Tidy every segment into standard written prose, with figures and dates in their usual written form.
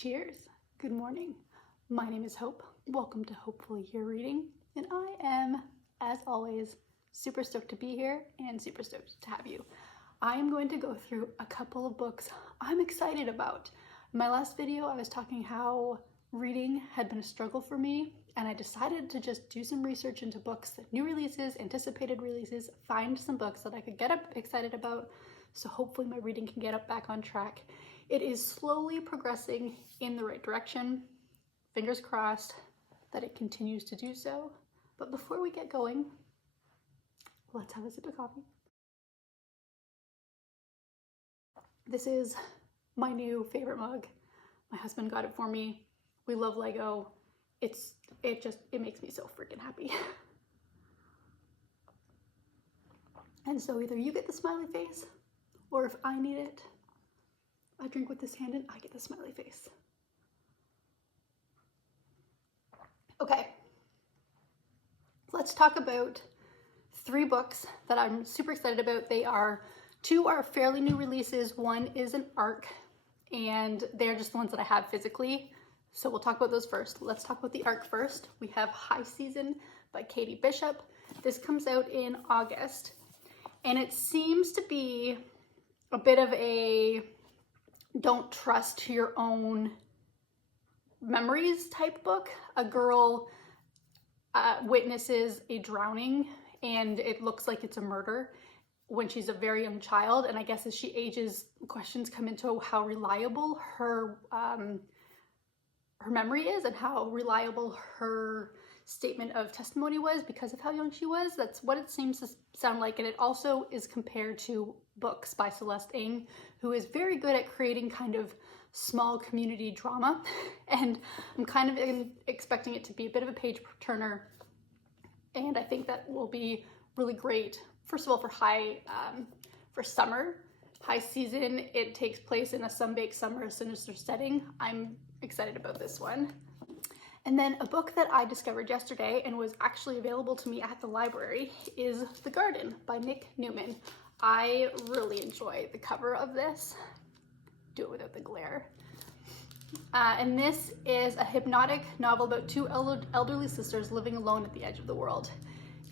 Cheers. Good morning. My name is Hope. Welcome to Hopefully You're Reading, and I am, as always, super stoked to be here and super stoked to have you. I am going to go through a couple of books I'm excited about. In my last video, I was talking how reading had been a struggle for me, and I decided to just do some research into books, new releases, anticipated releases, find some books that I could get excited about, so hopefully my reading can get back on track. It is slowly progressing in the right direction. Fingers crossed that it continues to do so. But before we get going, let's have a sip of coffee. This is my new favorite mug. My husband got it for me. We love Lego. It makes me so freaking happy. And so either you get the smiley face, or if I need it, I drink with this hand and I get the smiley face. Okay, let's talk about 3 books that I'm super excited about. Two are fairly new releases. One is an ARC, and they're just the ones that I have physically. So we'll talk about those first. Let's talk about the ARC first. We have High Season by Katie Bishop. This comes out in August, and it seems to be a bit of a don't trust your own memories type book. A girl witnesses a drowning, and it looks like it's a murder when she's a very young child, and I guess as she ages, questions come into how reliable her memory is and how reliable her statement of testimony was because of how young she was. That's what it seems to sound like, and it also is compared to books by Celeste Ng, who is very good at creating kind of small community drama, and I'm kind of expecting it to be a bit of a page turner, and I think that will be really great. First of all, for summer, High Season, it takes place in a sun-baked summer, a sinister setting. I'm excited about this one. And then a book that I discovered yesterday and was actually available to me at the library is The Garden by Nick Newman. I really enjoy the cover of this. Do it without the glare. And this is a hypnotic novel about 2 elderly sisters living alone at the edge of the world.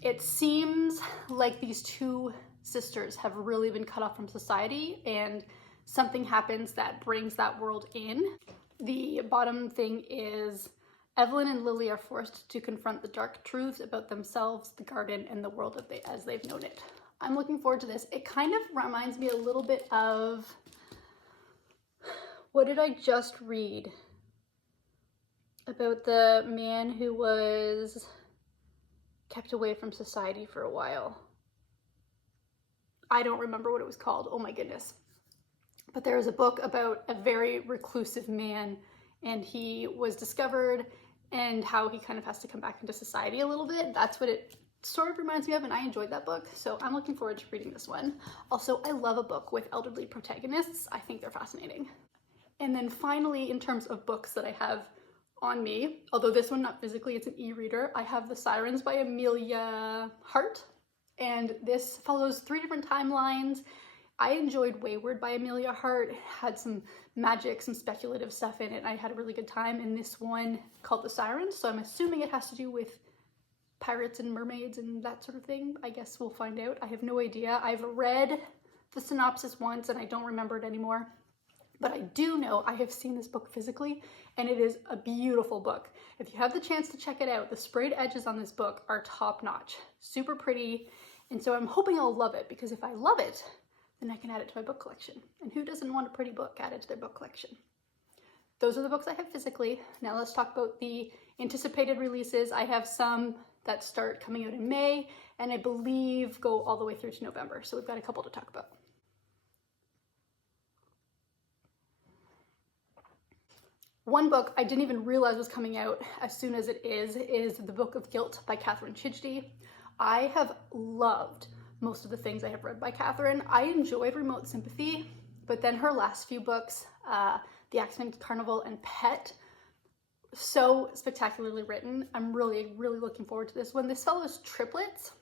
It seems like these 2 sisters have really been cut off from society, and something happens that brings that world in. The bottom thing is Evelyn and Lily are forced to confront the dark truths about themselves, the garden, and the world as they've known it. I'm looking forward to this. It kind of reminds me a little bit of, what did I just read? About the man who was kept away from society for a while. I don't remember what it was called. Oh my goodness. But there is a book about a very reclusive man, and he was discovered, and how he kind of has to come back into society a little bit. That's what it sort of reminds me of, and I enjoyed that book, so I'm looking forward to reading this one. Also, I love a book with elderly protagonists. I think they're fascinating. And then finally, in terms of books that I have on me, although this one not physically, it's an e-reader, I have The Sirens by Amelia Hart, and this follows 3 different timelines. I enjoyed Wayward by Amelia Hart. It had some magic, some speculative stuff in it, and I had a really good time. And this one called The Sirens, so I'm assuming it has to do with pirates and mermaids and that sort of thing. I guess we'll find out. I have no idea. I've read the synopsis once and I don't remember it anymore. But I do know I have seen this book physically, and it is a beautiful book. If you have the chance to check it out, the sprayed edges on this book are top notch, super pretty. And so I'm hoping I'll love it, because if I love it, then I can add it to my book collection. And who doesn't want a pretty book added to their book collection? Those are the books I have physically. Now let's talk about the anticipated releases. I have some that start coming out in May, and I believe go all the way through to November. So we've got a couple to talk about. One book I didn't even realize was coming out as soon as it is The Book of Guilt by Kathryn Chidgey. I have loved most of the things I have read by Kathryn. I enjoyed Remote Sympathy, but then her last few books, The Axeman Carnival and Pet, so spectacularly written. I'm really, really looking forward to this one. This follows triplets,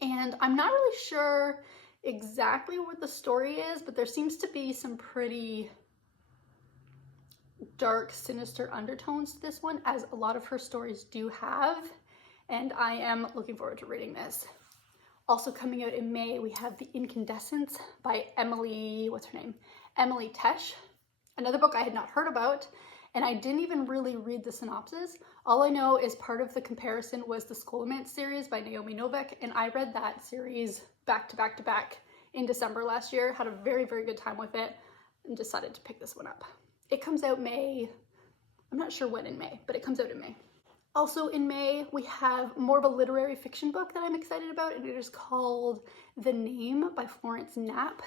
and I'm not really sure exactly what the story is, but there seems to be some pretty dark, sinister undertones to this one, as a lot of her stories do have, and I am looking forward to reading this. Also coming out in May, we have The Incandescents by Emily, what's her name? Emily Tesh. Another book I had not heard about, and I didn't even really read the synopsis. All I know is part of the comparison was the Scholomance series by Naomi Novik, and I read that series back to back to back in December last year, had a very, very good time with it, and decided to pick this one up. It comes out May, I'm not sure when in May, but it comes out in May. Also in May, we have more of a literary fiction book that I'm excited about, and it is called The Name by Florence Knapp.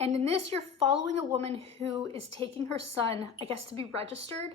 And in this, you're following a woman who is taking her son, I guess, to be registered.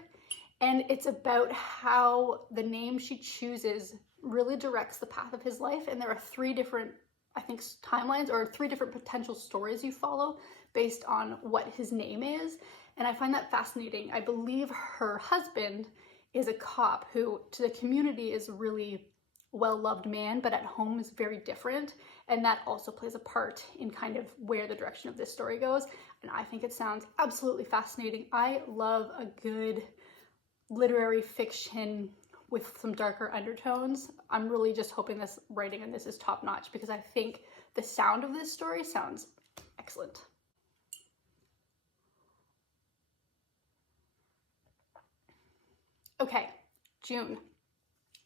And it's about how the name she chooses really directs the path of his life. And there are 3 different, I think, timelines, or 3 different potential stories you follow based on what his name is. And I find that fascinating. I believe her husband is a cop who to the community is a really well-loved man, but at home is very different. And that also plays a part in kind of where the direction of this story goes. And I think it sounds absolutely fascinating. I love a good literary fiction with some darker undertones. I'm really just hoping this writing in this is top-notch, because I think the sound of this story sounds excellent. Okay, June.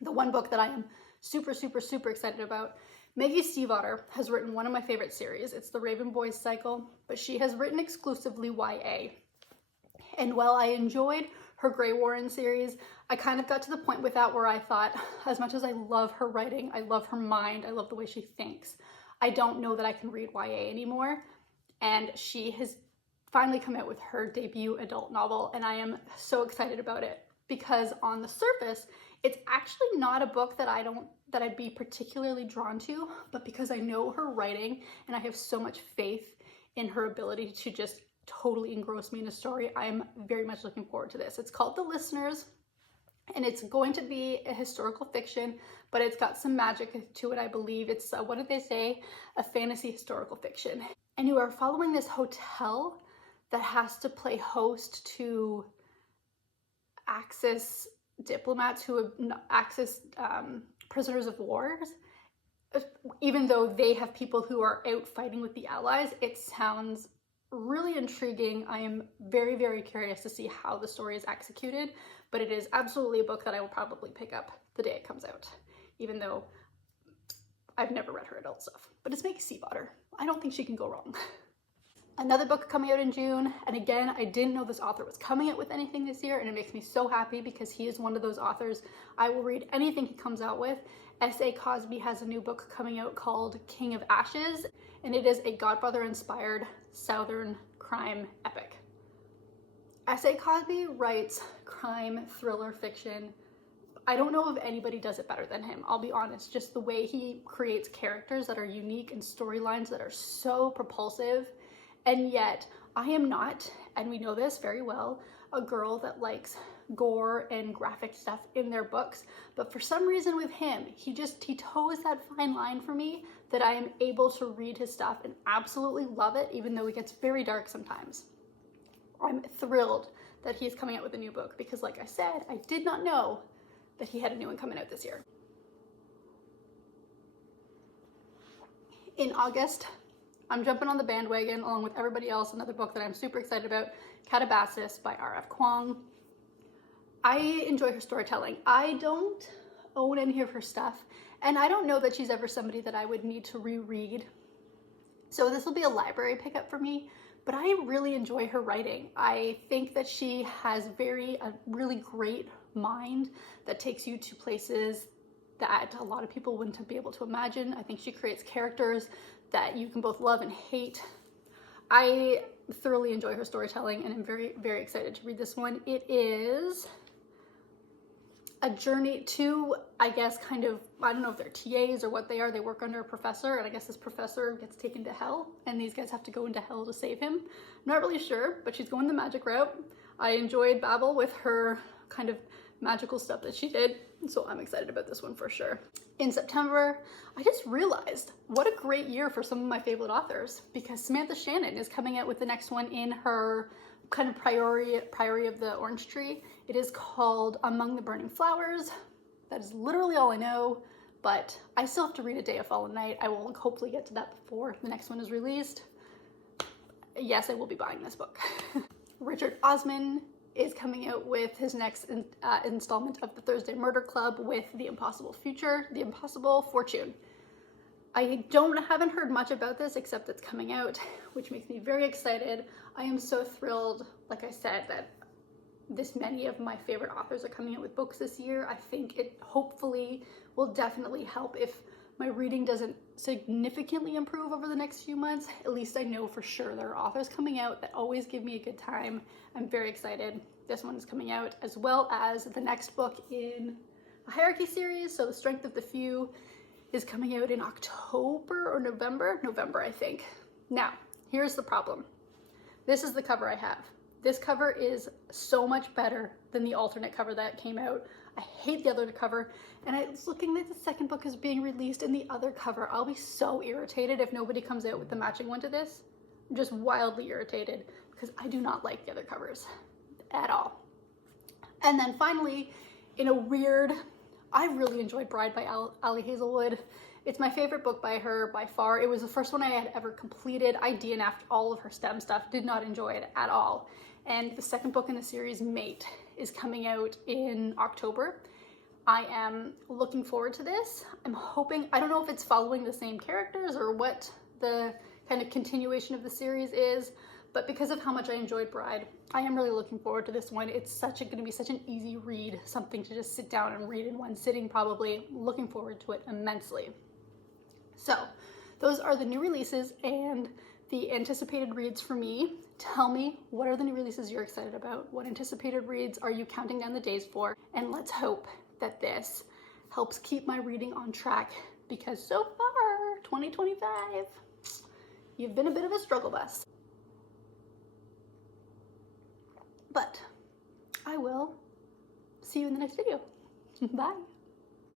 The one book that I am super, super, super excited about. Maggie Stiefvater has written one of my favorite series. It's the Raven Boys cycle, but she has written exclusively YA. And while I enjoyed her Grey Warren series, I kind of got to the point with that where I thought, as much as I love her writing, I love her mind, I love the way she thinks, I don't know that I can read YA anymore. And she has finally come out with her debut adult novel, and I am so excited about it, because on the surface, it's actually not a book that I'd be particularly drawn to, but because I know her writing and I have so much faith in her ability to just totally engross me in a story, I'm very much looking forward to this. It's called The Listeners, and it's going to be a historical fiction, but it's got some magic to it, I believe. It's, what did they say? A fantasy historical fiction. And you are following this hotel that has to play host to Axis diplomats who have Axis prisoners of wars. Even though they have people who are out fighting with the Allies, it sounds really intriguing. I am very, very curious to see how the story is executed, but it is absolutely a book that I will probably pick up the day it comes out, even though I've never read her adult stuff. But it's Maggie Stiefvater. I don't think she can go wrong. Another book coming out in June, and again, I didn't know this author was coming out with anything this year, and it makes me so happy because he is one of those authors I will read anything he comes out with. S.A. Cosby has a new book coming out called King of Ashes, and it is a Godfather-inspired Southern crime epic. S.A. Cosby writes crime, thriller fiction. I don't know if anybody does it better than him, I'll be honest. Just the way he creates characters that are unique and storylines that are so propulsive. And yet, I am not, and we know this very well, a girl that likes gore and graphic stuff in their books. But for some reason with him, he toes that fine line for me that I am able to read his stuff and absolutely love it, even though it gets very dark sometimes. I'm thrilled that he is coming out with a new book because, like I said, I did not know that he had a new one coming out this year. In August, I'm jumping on the bandwagon along with everybody else. Another book that I'm super excited about, Catabasis by R.F. Kuang. I enjoy her storytelling. I don't own any of her stuff, and I don't know that she's ever somebody that I would need to reread. So this will be a library pickup for me, but I really enjoy her writing. I think that she has a really great mind that takes you to places that a lot of people wouldn't be able to imagine. I think she creates characters that you can both love and hate. I thoroughly enjoy her storytelling, and I'm very, very excited to read this one. It is a journey to, I guess, kind of, I don't know if they're TAs or what they are. They work under a professor, and I guess this professor gets taken to hell, and these guys have to go into hell to save him. I'm not really sure, but she's going the magic route. I enjoyed Babel with her kind of magical stuff that she did, so I'm excited about this one for sure. In September, I just realized what a great year for some of my favorite authors, because Samantha Shannon is coming out with the next one in her kind of Priory of the Orange Tree. It is called Among the Burning Flowers. That is literally all I know, but I still have to read A Day of Fallen Night. I will hopefully get to that before the next one is released. Yes, I will be buying this book. Richard Osman is coming out with his next installment of the Thursday Murder Club with The Impossible Fortune. I haven't heard much about this except it's coming out, which makes me very excited. I am so thrilled, like I said, that this many of my favorite authors are coming out with books this year. I think it hopefully will definitely help if my reading doesn't significantly improve over the next few months. At least I know for sure there are authors coming out that always give me a good time. I'm very excited. This one is coming out, as well as the next book in a Hierarchy series. So The Strength of the Few is coming out in October or November? November, I think. Now, here's the problem. This is the cover I have. This cover is so much better than the alternate cover that came out. I hate the other cover, and I was looking that the second book is being released in the other cover. I'll be so irritated if nobody comes out with the matching one to this. I'm just wildly irritated because I do not like the other covers at all. And then finally, in a weird, I really enjoyed Bride by Ali Hazelwood. It's my favorite book by her by far. It was the first one I had ever completed. I DNF'd all of her STEM stuff, did not enjoy it at all. And the second book in the series, Mate, is coming out in October. I am looking forward to this. I'm hoping, I don't know if it's following the same characters or what the kind of continuation of the series is, but because of how much I enjoyed Bride, I am really looking forward to this one. It's going to be such an easy read, something to just sit down and read in one sitting probably. Looking forward to it immensely. So those are the new releases and the anticipated reads for me. Tell me, what are the new releases you're excited about? What anticipated reads are you counting down the days for? And let's hope that this helps keep my reading on track, because so far, 2025, you've been a bit of a struggle bus. But I will see you in the next video. Bye.